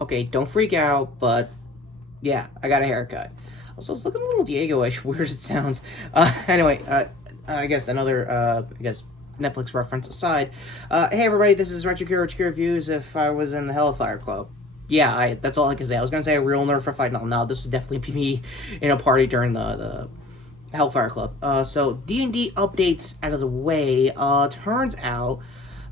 Okay, don't freak out, but yeah, I got a haircut. Also, it's looking a little Diego-ish, weird as it sounds. Anyway, I guess another, Netflix reference aside. Hey everybody, this is Retrokid Reviews if I was in the Hellfire Club. Yeah, that's all I can say. I was gonna say a real nerf for fight. No, this would definitely be me in a party during the Hellfire Club. So D&D updates out of the way. Turns out,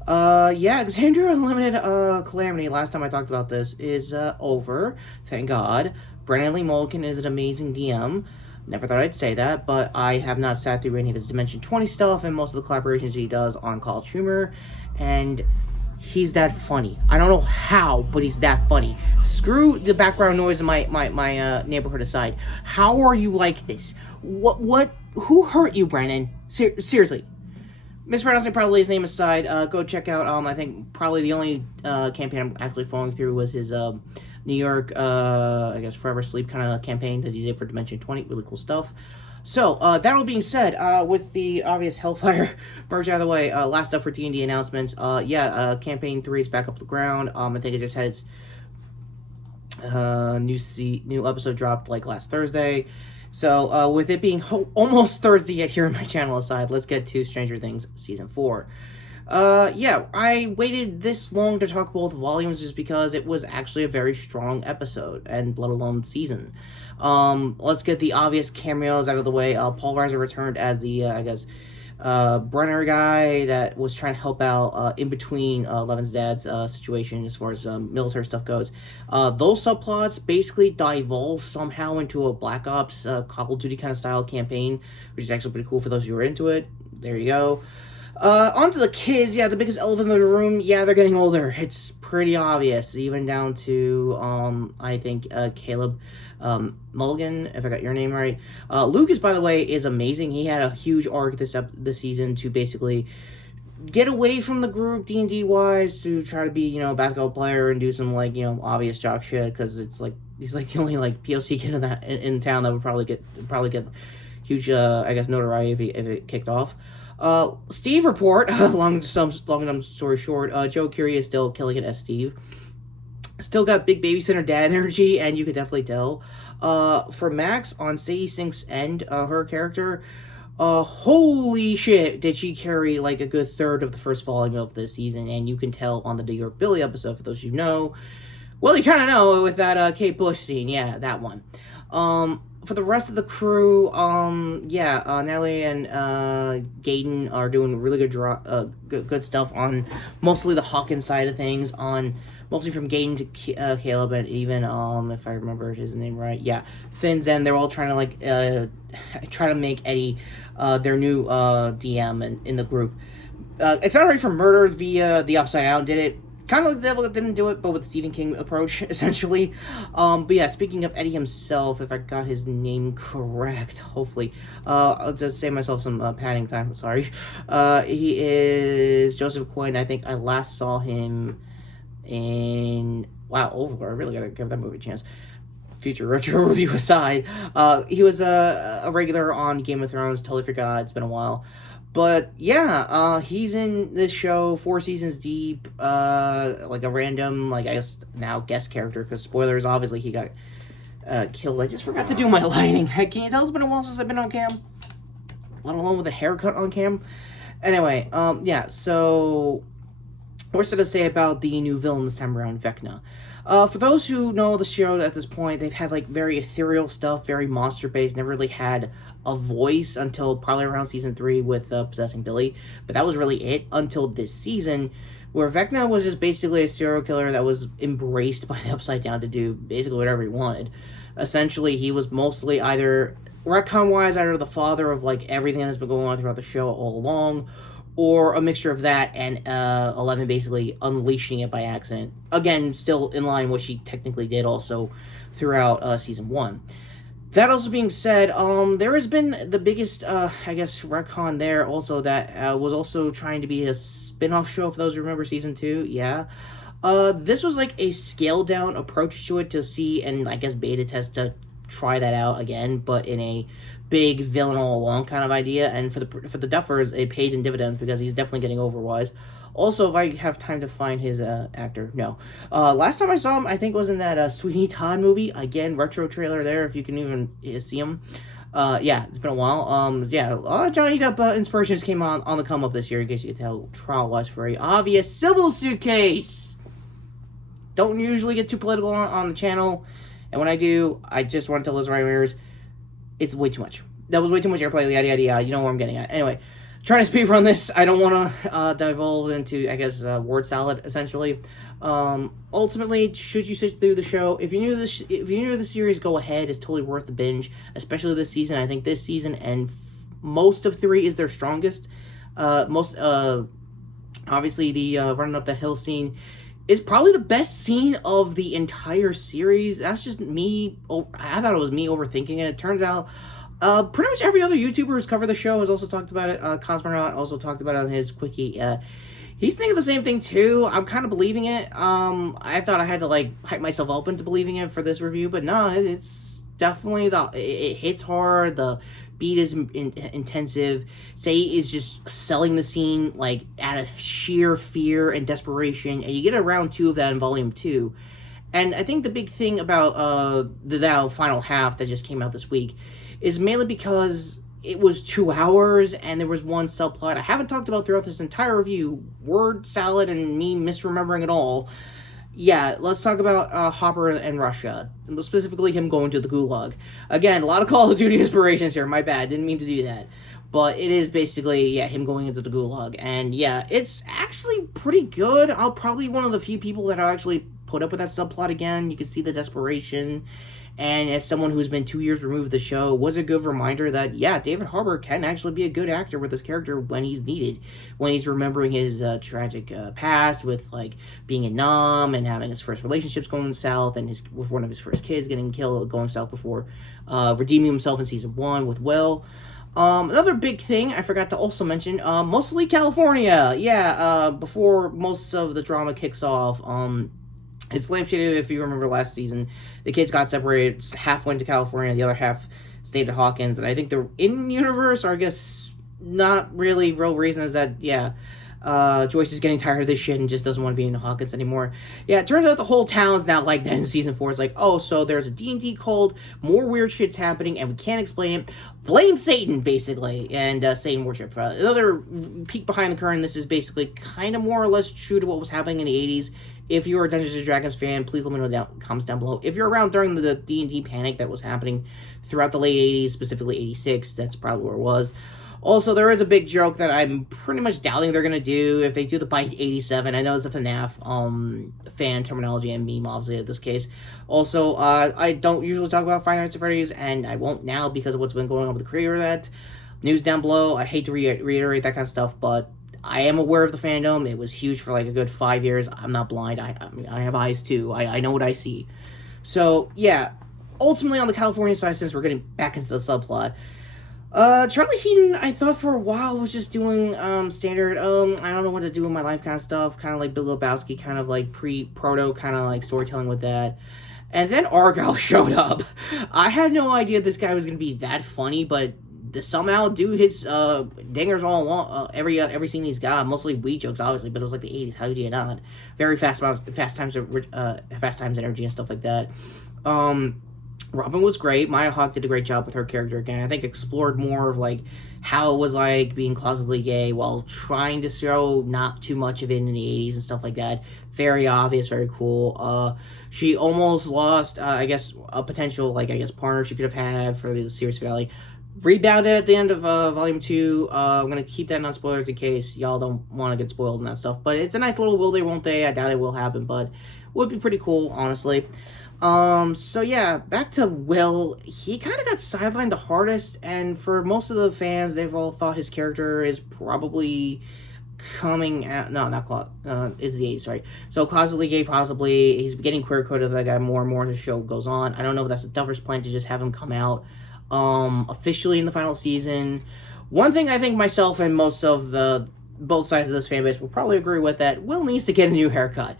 yeah, Xandria Unlimited, Calamity, last time I talked about this, is, over. Thank God. Brandon Lee Mulligan is an amazing DM. Never thought I'd say that, but I have not sat through any of his Dimension 20 stuff and most of the collaborations he does on College Humor, and he's that funny. I don't know how, but he's that funny. Screw the background noise in my neighborhood aside. How are you like this? Who hurt you, Brandon? Seriously. Mispronouncing probably his name aside, go check out, I think probably the only campaign I'm actually following through was his New York, I guess, Forever Sleep kind of campaign that he did for Dimension 20. Really cool stuff. So, that all being said, with the obvious Hellfire merge out of the way, last up for D&D announcements, Campaign 3 is back up the ground. I think it just had its new episode dropped, like, last Thursday. So, with it being almost Thursday yet here on my channel aside, let's get to Stranger Things Season 4. Yeah, I waited this long to talk both volumes just because it was actually a very strong episode, and let alone season. Let's get the obvious cameos out of the way. Paul Reiser returned as the, Brenner guy that was trying to help out in between Levin's dad's situation as far as military stuff goes. Those subplots basically divulge somehow into a Black Ops Call of Duty kind of style campaign, which is actually pretty cool for those who are into it. There you go. On to the kids. Yeah, the biggest elephant in the room. Yeah, they're getting older. It's pretty obvious, even down to I think Caleb Mulligan, if I got your name right. Lucas, by the way, is amazing. He had a huge arc this season to basically get away from the group D&D wise to try to be, a basketball player and do some, like, obvious jock shit, because it's like he's like the only, like, POC kid in town that would probably get huge I guess notoriety if it kicked off. Steve report, long story short, Joe Curie is still killing it as Steve. Still got big babysitter dad energy, and you could definitely tell. For Max, on Sadie Sink's end, her character, holy shit, did she carry, like, a good third of the first volume of this season, and you can tell on the New York Billy episode, for those of you know. Well, you kind of know with that, Kate Bush scene, yeah, that one. For the rest of the crew, Natalie and Gaten are doing really good stuff on mostly the Hawkins side of things, on mostly from Gaten to Caleb, and even if I remember his name right, Finn's end. They're all trying to try to make Eddie their new DM in the group. Accelerated for Murder via the Upside Down did it. Kind of like the Devil didn't do it, but with the Stephen King approach, essentially. But yeah, speaking of Eddie himself, if I got his name correct, hopefully. I'll just save myself some padding time, sorry. He is Joseph Quinn. I think I last saw him in... Wow, Overlord. I really gotta give that movie a chance. Future retro review aside. He was a regular on Game of Thrones. Totally forgot. It's been a while. But yeah, he's in this show 4 seasons deep, like a random, like, I guess now guest character, because spoilers, obviously he got killed. I just forgot to do my lighting. Can you tell it's been a while since I've been on cam? Let alone with a haircut on cam. Anyway, yeah, so what's there to say about the new villain this time around, Vecna? For those who know the show at this point, they've had, like, very ethereal stuff, very monster-based, never really had a voice until probably around season 3 with Possessing Billy, but that was really it until this season, where Vecna was just basically a serial killer that was embraced by the Upside Down to do basically whatever he wanted. Essentially, he was mostly either, retcon-wise, either the father of, like, everything that's been going on throughout the show all along, or a mixture of that and 11 basically unleashing it by accident. Again, still in line what she technically did also throughout season 1. That also being said, there has been the biggest, I guess, retcon there also that was also trying to be a spin-off show, for those who remember season 2, yeah. This was like a scaled-down approach to it to see, and I guess beta test to try that out again, but in a big villain all along kind of idea, and for the Duffers, it paid in dividends because he's definitely getting overwise. Also, if I have time to find his actor, no. Last time I saw him, I think was in that Sweeney Todd movie. Again, retro trailer there, if you can even see him. Yeah, it's been a while. Yeah, a lot of Johnny Depp inspirations came on the come up this year. I guess you can tell trial was very obvious. Civil Suitcase! Don't usually get too political on the channel, and when I do, I just want to tell those right it's way too much. That was way too much airplay, yada yada yada. You know where I'm getting at. Anyway, trying to speed run this. I don't want to divulge into, I guess, word salad essentially. Ultimately, should you sit through the show, if you're new to the series, go ahead. It's totally worth the binge, especially this season. I think this season and most of 3 is their strongest. Obviously the running up the hill scene is probably the best scene of the entire series. That's just me. I thought it was me overthinking it. It turns out pretty much every other YouTuber who's covered the show has also talked about it. Cosmonaut also talked about it on his quickie. He's thinking the same thing too. I'm kind of believing it. I thought I had to like hype myself up into believing it for this review, but no, it's definitely it hits hard. The beat is intensive. Sei is just selling the scene like out of sheer fear and desperation, and you get a round 2 of that in volume 2. And I think the big thing about the final half that just came out this week is mainly because it was 2 hours and there was one subplot I haven't talked about throughout this entire review. Word salad and me misremembering it all. Yeah, let's talk about Hopper and Russia. Specifically him going to the Gulag. Again, a lot of Call of Duty inspirations here. My bad. Didn't mean to do that. But it is basically, yeah, him going into the Gulag. And yeah, it's actually pretty good. I'll probably one of the few people that I'll actually put up with that subplot again. You can see the desperation. And as someone who's been 2 years removed from the show, was a good reminder that, yeah, David Harbour can actually be a good actor with his character when he's needed. When he's remembering his tragic past with, like, being in Nam and having his first relationships going south and with one of his first kids getting killed, going south before redeeming himself in Season 1 with Will. Another big thing I forgot to also mention, mostly California. Yeah, before most of the drama kicks off, it's lampshaded. If you remember last season, the kids got separated. Half went to California, the other half stayed at Hawkins. And I think the in-universe, or I guess not really real reason, is that, yeah, Joyce is getting tired of this shit and just doesn't want to be in Hawkins anymore. Yeah, it turns out the whole town's not like that in Season 4. It's like, oh, so there's a D&D cult, more weird shit's happening, and we can't explain it. Blame Satan, basically, and Satan worship. Another peek behind the curtain, this is basically kind of more or less true to what was happening in the 80s. If you're a Dungeons & Dragons fan, please let me know in the comments down below. If you're around during the D&D panic that was happening throughout the late 80s, specifically 86, that's probably where it was. Also, there is a big joke that I'm pretty much doubting they're going to do. If they do the Bike 87, I know it's a FNAF fan terminology and meme, obviously, in this case. Also, I don't usually talk about Five Nights at Freddy's, and I won't now because of what's been going on with the creator of that. News down below. I hate to reiterate that kind of stuff, but I am aware of the fandom. It was huge for like a good 5 years. I'm not blind. I mean, I have eyes too. I know what I see. So, yeah. Ultimately, on the California side, since we're getting back into the subplot, Charlie Heaton, I thought for a while was just doing, standard, I don't know what to do with my life kind of stuff, kind of like Bill Lebowski, kind of like proto kind of like storytelling with that. And then Argyle showed up. I had no idea this guy was going to be that funny, but somehow dude hits dingers all along, every scene he's got, mostly weed jokes, obviously, but it was like the 80s, how do you not? Very fast times energy and stuff like that. Robin was great. Maya Hawke did a great job with her character again. I think explored more of like how it was like being closetedly gay while trying to show not too much of it in the 80s and stuff like that. Very obvious, very cool. She almost lost, I guess, a potential, like, I guess, partner she could have had for the series finale. Rebounded at the end of Volume 2. I'm going to keep that non-spoilers in case y'all don't want to get spoiled and that stuff. But it's a nice little will they, won't they. I doubt it will happen, but would be pretty cool, honestly. So yeah, back to Will. He kind of got sidelined the hardest, and for most of the fans, they've all thought his character is probably coming out. No, not it's the 80s, right? So closetedly gay, possibly. He's getting queer coded that guy more and more as the show goes on. I don't know if that's the Duffer's plan to just have him come out officially in the final season. One thing I think myself and most of both sides of this fan base will probably agree with, that Will needs to get a new haircut.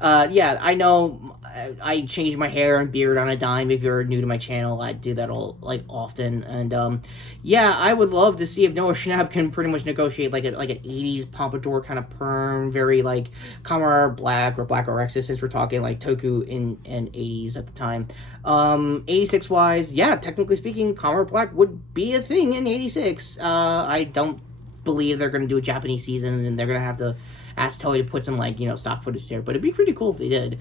Yeah, I know I change my hair and beard on a dime. If you're new to my channel, I do that all like often. And yeah, I would love to see if Noah Schnapp can pretty much negotiate like an '80s pompadour kind of perm, very like Kamar Black or Black Orexis, since we're talking like Toku in '80s at the time. 86 wise, yeah, technically speaking, Kamar Black would be a thing in '86. I don't believe they're going to do a Japanese season, and they're going to have to ask Toei to put some, like, you know, stock footage there, but it'd be pretty cool if they did.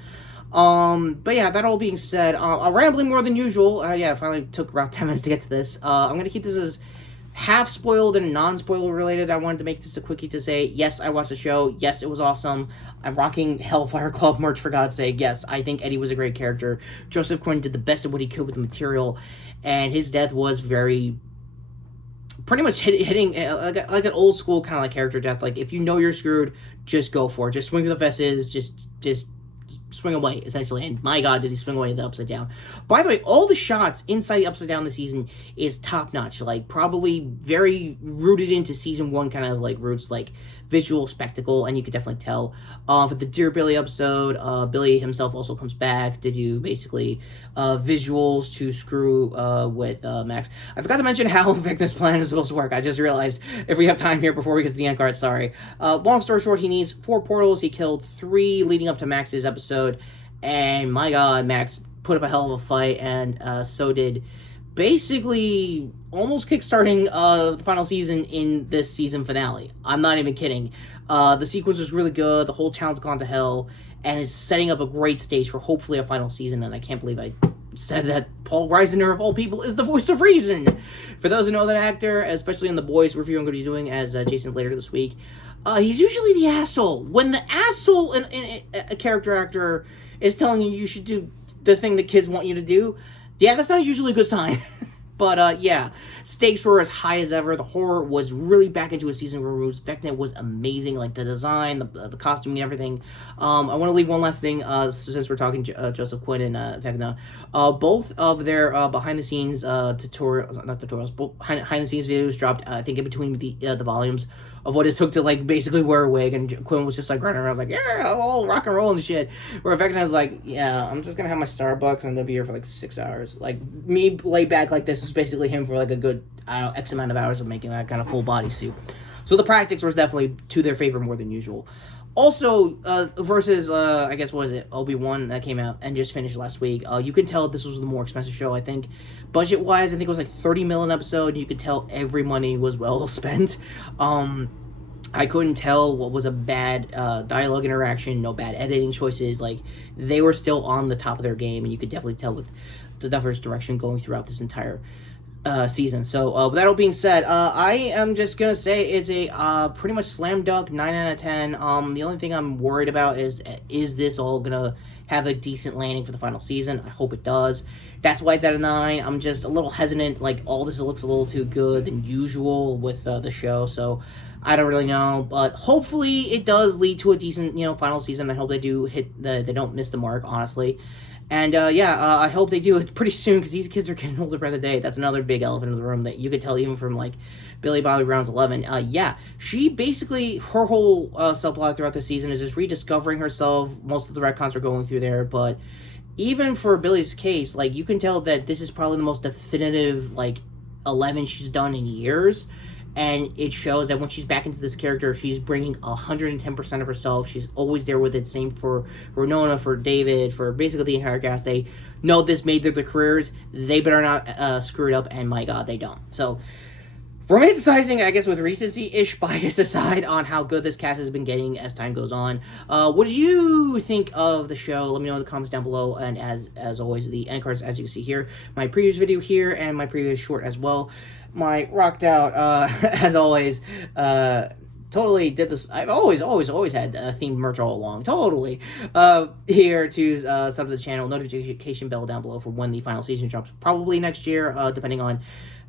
But yeah, that all being said, I'm rambling more than usual. Yeah, it finally took about 10 minutes to get to this. I'm going to keep this as half spoiled and non-spoiler related. I wanted to make this a quickie to say, yes, I watched the show. Yes, it was awesome. I'm rocking Hellfire Club merch, for God's sake. Yes, I think Eddie was a great character. Joseph Quinn did the best of what he could with the material, and his death was very... pretty much hitting like an old school kind of like character death. Like, if you know you're screwed, just go for it. Just swing for the fences. Just swing away, essentially. And my God, did he swing away the Upside Down. By the way, all the shots inside the Upside Down this season is top notch. Like, probably very rooted into season 1 kind of like roots, like visual spectacle, and you could definitely tell. For the Dear Billy episode, Billy himself also comes back to do basically visuals to screw with Max. I forgot to mention how Vecna's plan is supposed to work. I just realized, if we have time here before we get to the end card, sorry. Long story short, he needs 4 portals. He killed 3 leading up to Max's episode, and my God, Max put up a hell of a fight, and so did basically almost kickstarting the final season in this season finale. I'm not even kidding. The sequence was really good. The whole town's gone to hell, and it's setting up a great stage for hopefully a final season. And I can't believe I said that Paul Reisner, of all people, is the voice of reason. For those who know that actor, especially in the Boys review I'm going to be doing as Jason later this week, he's usually the asshole. When the asshole in a character actor is telling you should do the thing the kids want you to do, yeah, that's not usually a good sign. But, yeah, stakes were as high as ever. The horror was really back into a season where Vecna was amazing. Like, the design, the costuming, everything. I want to leave one last thing, since we're talking Joseph Quinn and Vecna. Both of their behind-the-scenes tutorials, not tutorials, but behind-the-scenes videos dropped, I think, in between the volumes of what it took to, like, basically wear a wig, and Quinn was just, like, running around, like, yeah, all rock and roll and shit, where Vecna was like, yeah, I'm just gonna have my Starbucks, and I'm gonna be here for, like, 6 hours. Like, me laid back like this is basically him for, like, a good, I don't know, X amount of hours of making that kind of full body suit. So the practice was definitely to their favor more than usual. Also, versus, I guess, what was it, Obi-Wan that came out and just finished last week, you can tell this was the more expensive show, I think. Budget-wise, I think it was like $30 million an episode. You could tell every money was well spent. I couldn't tell what was a bad dialogue interaction, no bad editing choices. Like, they were still on the top of their game, and you could definitely tell with the diverse direction going throughout this entire season. So, with that all being said, I am just gonna say it's a pretty much slam dunk 9 out of 10. The only thing I'm worried about is this all gonna have a decent landing for the final season? I hope it does. That's why it's at a 9. I'm just a little hesitant. Like, all this looks a little too good than usual with the show, so I don't really know. But hopefully it does lead to a decent, you know, final season. I hope they do they don't miss the mark, honestly. And, yeah, I hope they do it pretty soon, because these kids are getting older by the day. That's another big elephant in the room that you could tell even from, like, Billy Bobby Brown's 11. Yeah, she basically, her whole subplot throughout the season is just rediscovering herself. Most of the retcons are going through there, but even for Billy's case, like, you can tell that this is probably the most definitive, like, 11 she's done in years. And it shows that when she's back into this character, she's bringing 110% of herself. She's always there with it. Same for Renona, for David, for basically the entire cast. They know this made their careers. They better not screw it up, and my God, they don't. So, romanticizing, I guess, with recency-ish bias aside on how good this cast has been getting as time goes on. What did you think of the show? Let me know in the comments down below. And as always, the end cards, as you can see here, my previous video here, and my previous short as well. My rocked out, as always, totally did this. I've always had themed merch all along. Totally. Here to sub to the channel, notification bell down below for when the final season drops. Probably next year, depending on.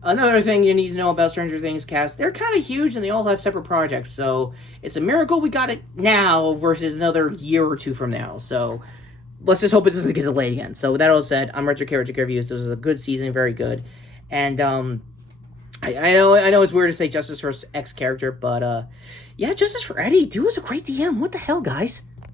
Another thing you need to know about Stranger Things cast, they're kind of huge and they all have separate projects. So it's a miracle we got it now versus another year or 2 from now. So let's just hope it doesn't get delayed again. So with that all said, I'm Retrokid Reviews. This was a good season, very good. And I know it's weird to say justice for X character, but yeah, justice for Eddie. Dude was a great DM. What the hell, guys?